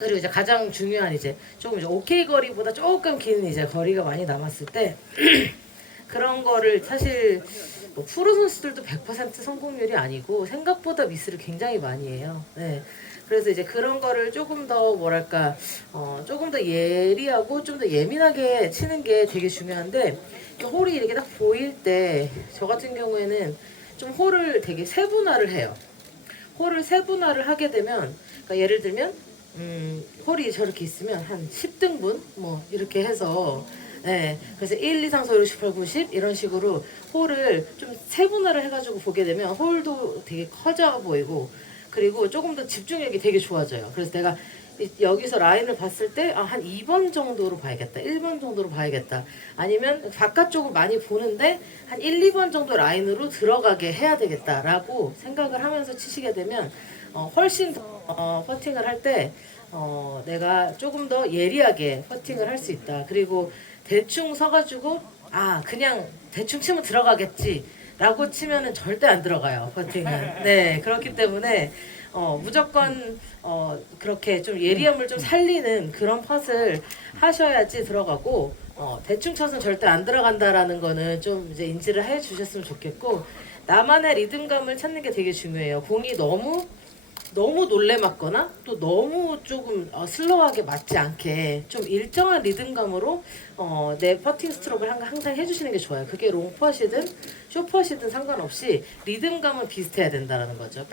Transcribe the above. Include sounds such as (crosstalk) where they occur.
그리고 이제 가장 중요한 이제 조금 이제 오케이 거리보다 조금 긴 이제 거리가 많이 남았을 때 (clears throat) 그런 거를 사실 뭐 프로 선수들도 100% 성공률이 아니고 생각보다 미스를 굉장히 많이 해요. 네. 그래서 이제 그런 거를 조금 더 뭐랄까 어 조금 더 예리하고 좀 더 예민하게 치는 게 되게 중요한데 이렇게 홀이 이렇게 딱 보일 때 저 같은 경우에는 좀 홀을 되게 세분화를 해요. 홀을 세분화를 하게 되면 그러니까 예를 들면 음, 홀이 저렇게 있으면 한 10등분 뭐 이렇게 해서 네, 그래서 1, 2, 3, 4, 5, 6, 7, 8, 9, 10 이런 식으로 홀을 좀 세분화를 해가지고 보게 되면 홀도 되게 커져 보이고 그리고 조금 더 집중력이 되게 좋아져요. 그래서 내가 이- 여기서 라인을 봤을 때 아, 한 2번 정도로 봐야겠다. 1번 정도로 봐야겠다. 아니면 바깥쪽을 많이 보는데 한 1, 2번 정도 라인으로 들어가게 해야 되겠다라고 생각을 하면서 치시게 되면 어, 훨씬 더 어, 퍼팅을 할 때 어, 내가 조금 더 예리하게 퍼팅을 할 수 있다. 그리고 대충 서가지고 아 그냥 대충 치면 들어가겠지. 라고 치면은 절대 안 들어가요 퍼팅은 (laughs) 네 그렇기 때문에 어 무조건 어 그렇게 좀 예리함을 좀 살리는 그런 펫을 하셔야지 들어가고 어 대충 쳐서는 절대 안 들어간다라는 거는 좀 이제 인지를 해 주셨으면 좋겠고 나만의 리듬감을 찾는 게 되게 중요해요 공이 너무 너무 놀래 맞거나 또 너무 조금 어, 슬로우하게 맞지 않게 좀 일정한 리듬감으로 어, 내 퍼팅 스트로크를 항- 항상 해주시는 게 좋아요. 그게 롱퍼시든 쇼퍼시든 상관없이 리듬감은 비슷해야 된다는 거죠.